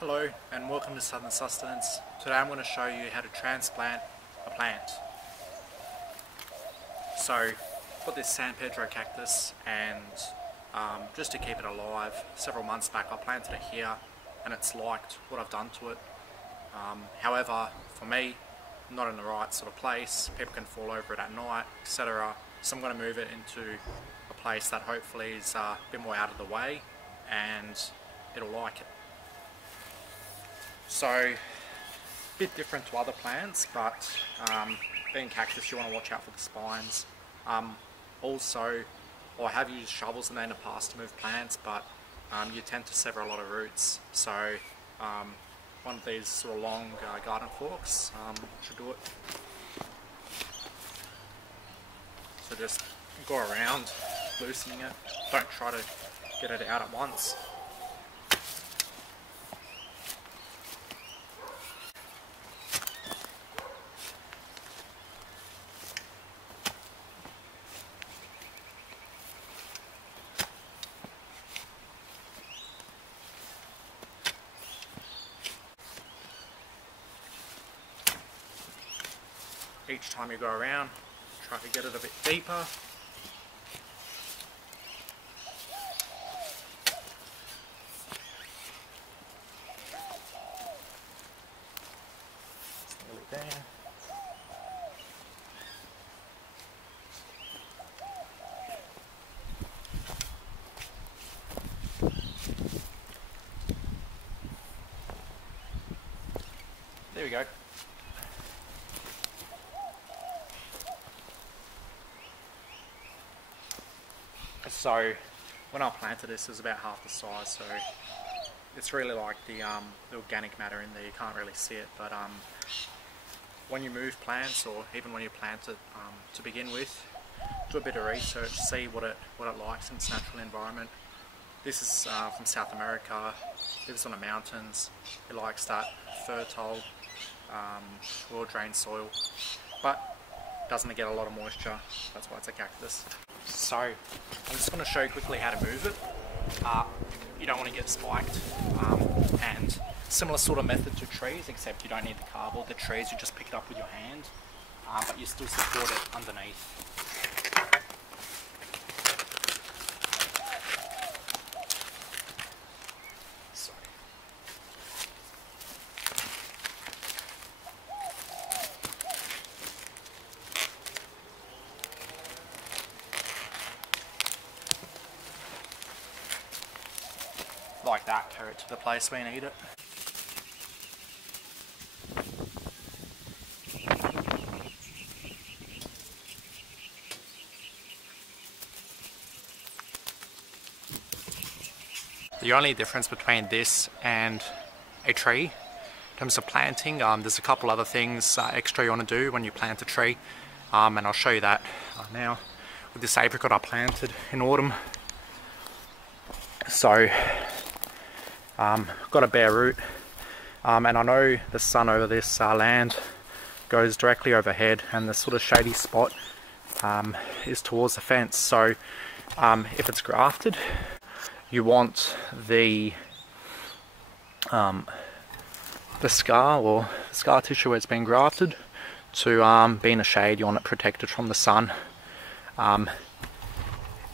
Hello and welcome to Southern Sustenance. Today I'm going to show you how to transplant a plant. So I've got this San Pedro cactus and just to keep it alive, several months back I planted it here and it's liked what I've done to it. However, for me, I'm not in the right sort of place, people can fall over it at night, etc. So I'm going to move it into a place that hopefully is a bit more out of the way and it'll like it. So, a bit different to other plants, but being cactus you want to watch out for the spines. Also, I have used shovels in the past to move plants, but you tend to sever a lot of roots. So one of these sort of long garden forks should do it. So just go around loosening it, don't try to get it out at once. Each time you go around, try to get it a bit deeper. It's nearly there. There we go. So when I planted this, it was about half the size, so it's really like the organic matter in there. You can't really see it, but when you move plants, or even when you plant it to begin with, do a bit of research, see what it likes in its natural environment. This is from South America, lives on the mountains. It likes that fertile, well-drained soil, but doesn't get a lot of moisture. That's why it's a cactus. So I'm just going to show you quickly how to move it. You don't want to get spiked, and similar sort of method to trees, except you don't need the cardboard. The trees, you just pick it up with your hand, but you still support it underneath. Like that, carry it to the place we need it. The only difference between this and a tree in terms of planting, there's a couple other things extra you want to do when you plant a tree, and I'll show you that now. With this apricot I planted in autumn, so got a bare root, and I know the sun over this land goes directly overhead, and the sort of shady spot is towards the fence. So if it's grafted, you want the scar or scar tissue where it's been grafted to be in the shade. You want it protected from the sun.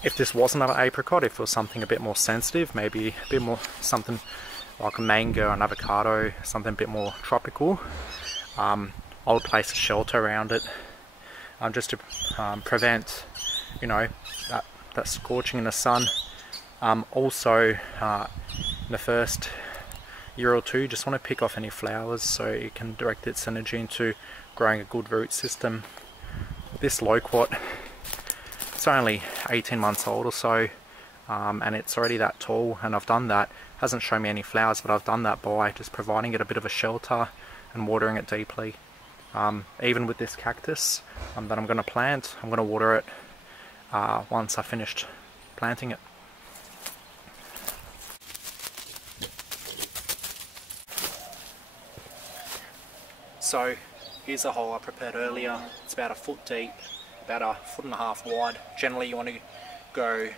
If this wasn't an apricot, if it was something a bit more sensitive, maybe a bit more something like a mango, an avocado, something a bit more tropical, I would place a shelter around it, just to prevent, you know, that scorching in the sun. Also, in the first year or two, you just want to pick off any flowers so it can direct its energy into growing a good root system. This loquat, it's only 18 months old or so, and it's already that tall, and I've done that. Hasn't shown me any flowers, but I've done that by just providing it a bit of a shelter and watering it deeply. Even with this cactus that I'm going to plant, I'm going to water it once I've finished planting it. So here's a hole I prepared earlier. It's about a foot deep, about a 1.5 feet wide. Generally you want to go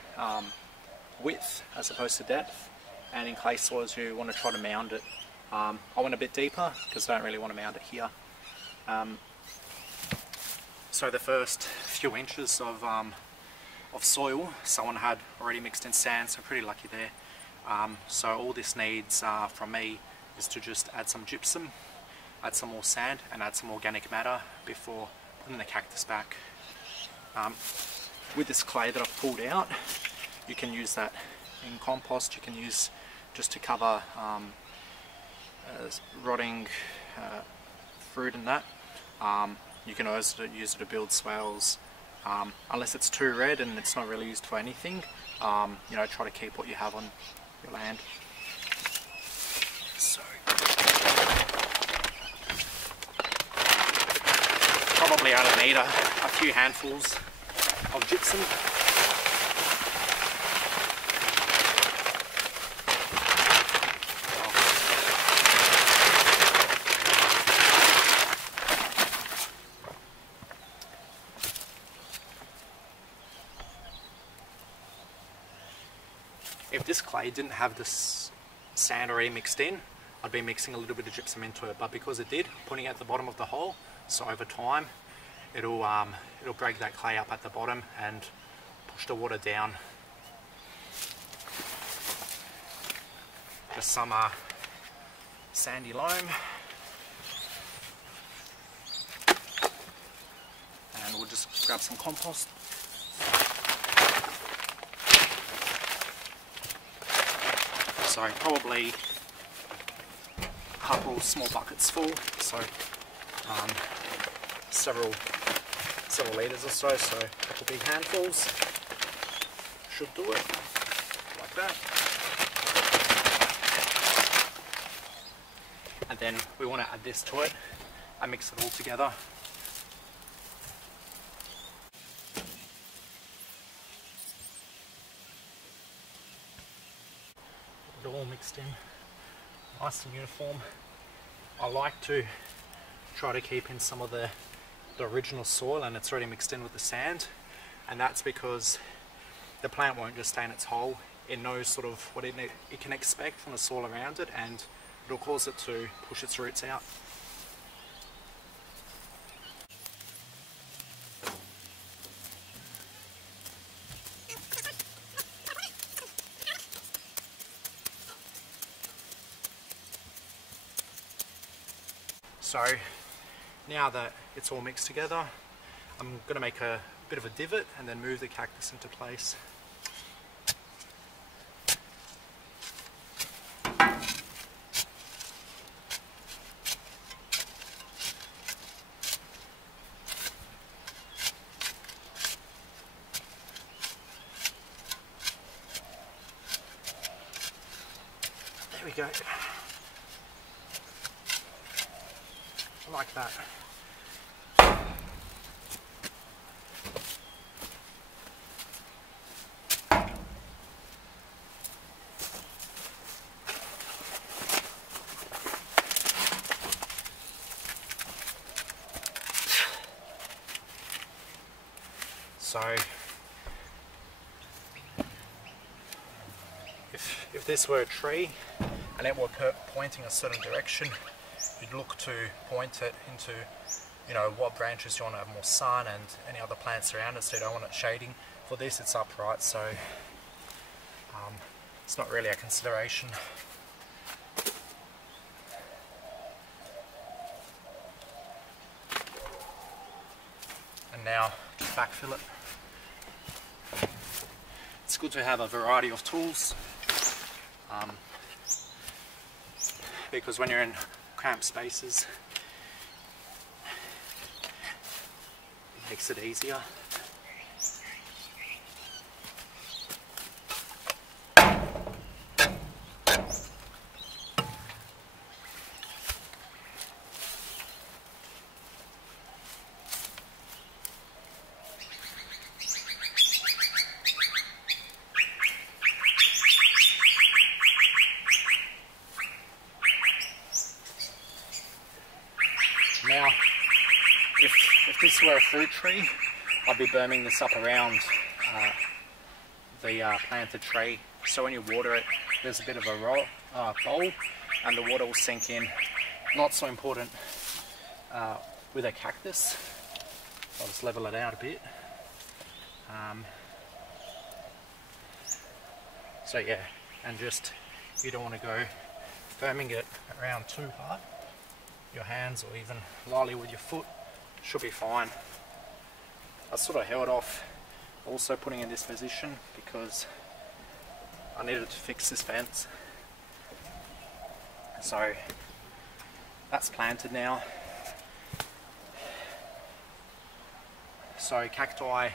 width as opposed to depth, and in clay soils you want to try to mound it I went a bit deeper because I don't really want to mount it here. So the first few inches of soil someone had already mixed in sand, so pretty lucky there. So all this needs from me is to just add some gypsum, add some more sand and add some organic matter before putting the cactus back. With this clay that I've pulled out, you can use that in compost. You can use just to cover rotting fruit and that. You can also use it to build swales. Unless it's too red and it's not really used for anything, you know, try to keep what you have on your land. So probably only need a few handfuls of gypsum. If this clay didn't have this sand already mixed in, I'd be mixing a little bit of gypsum into it, but because it did, putting it at the bottom of the hole, so over time it'll break that clay up at the bottom and push the water down. Just some sandy loam, and we'll just grab some compost. So probably a couple small buckets full, so several litres or so, so a couple big handfuls should do it, like that. And then we want to add this to it and mix it all together. All mixed in nice and uniform. I like to try to keep in some of the original soil, and it's already mixed in with the sand, and that's because the plant won't just stay in its hole. It knows sort of what it can expect from the soil around it, and it'll cause it to push its roots out. So now that it's all mixed together, I'm going to make a bit of a divot and then move the cactus into place. There we go. Like that. So if this were a tree and it were pointing a certain direction, you'd look to point it into, you know, what branches you want to have more sun and any other plants around it, so you don't want it shading. For this, it's upright, so it's not really a consideration. And now just backfill it. It's good to have a variety of tools, because when you're in cramped spaces, it makes it easier. Now, if this were a fruit tree, I'd be berming this up around the planted tree, so when you water it, there's a bit of a bowl, and the water will sink in. Not so important with a cactus. I'll just level it out a bit. So yeah, and just, you don't want to go firming it around too hard. Your hands or even lightly with your foot should be fine. I sort of held off also putting in this position because I needed to fix this fence. So that's planted now. So cacti,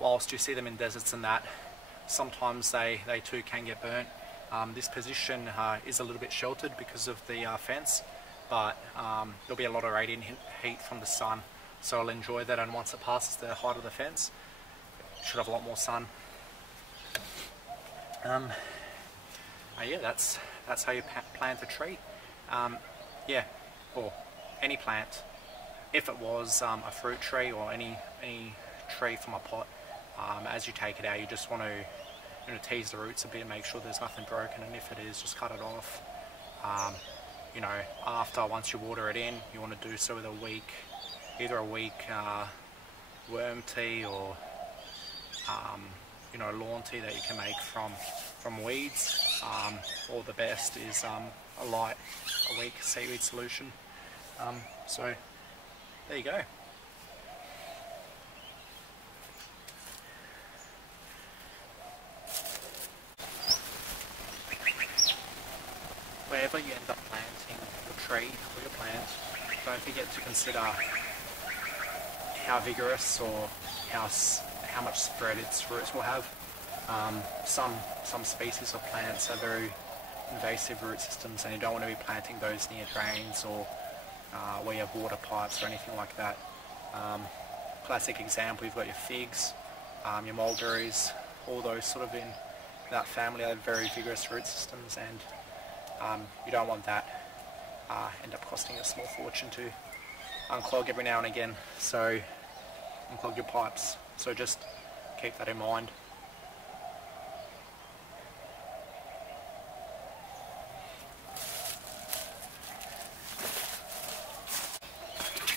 whilst you see them in deserts and that, sometimes they too can get burnt. This position is a little bit sheltered because of the fence, but there'll be a lot of radiant heat from the sun, so I'll enjoy that, and once it passes the height of the fence, it should have a lot more sun. Yeah, that's how you plant a tree. Yeah, or any plant. If it was a fruit tree or any tree from a pot, as you take it out, you just want to tease the roots a bit and make sure there's nothing broken, and if it is, just cut it off. You know, once you water it in, you want to do so with either a weak worm tea or you know, lawn tea that you can make from weeds, or the best is a weak seaweed solution. So there you go. Wherever you end up planting your tree or your plant, don't forget to consider how vigorous or how much spread its roots will have. Some species of plants have very invasive root systems, and you don't want to be planting those near drains or where you have water pipes or anything like that. Classic example, you've got your figs, your mulberries, all those sort of in that family have very vigorous root systems, and you don't want that end up costing a small fortune to unclog every now and again, so unclog your pipes, so just keep that in mind.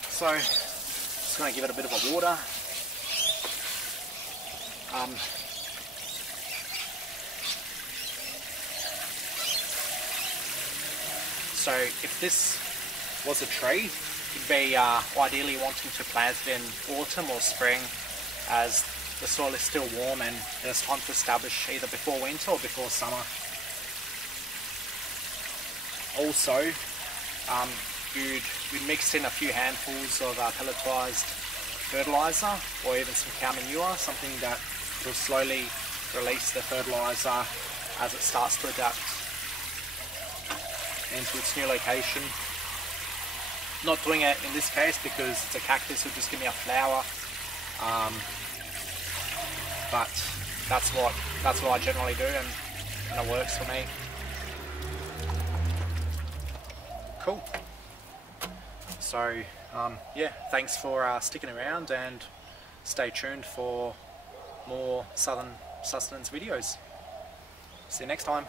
So just going to give it a bit of a water. So if this was a tree, you'd be ideally wanting to plant it in autumn or spring, as the soil is still warm and there's time to establish either before winter or before summer. Also, you'd mix in a few handfuls of pelletized fertilizer or even some cow manure, something that will slowly release the fertilizer as it starts to adapt into its new location. Not doing it in this case because it's a cactus, will just give me a flower, but that's what I generally do, and it works for me. Cool. So yeah, thanks for sticking around, and stay tuned for more Southern Sustenance videos. See you next time.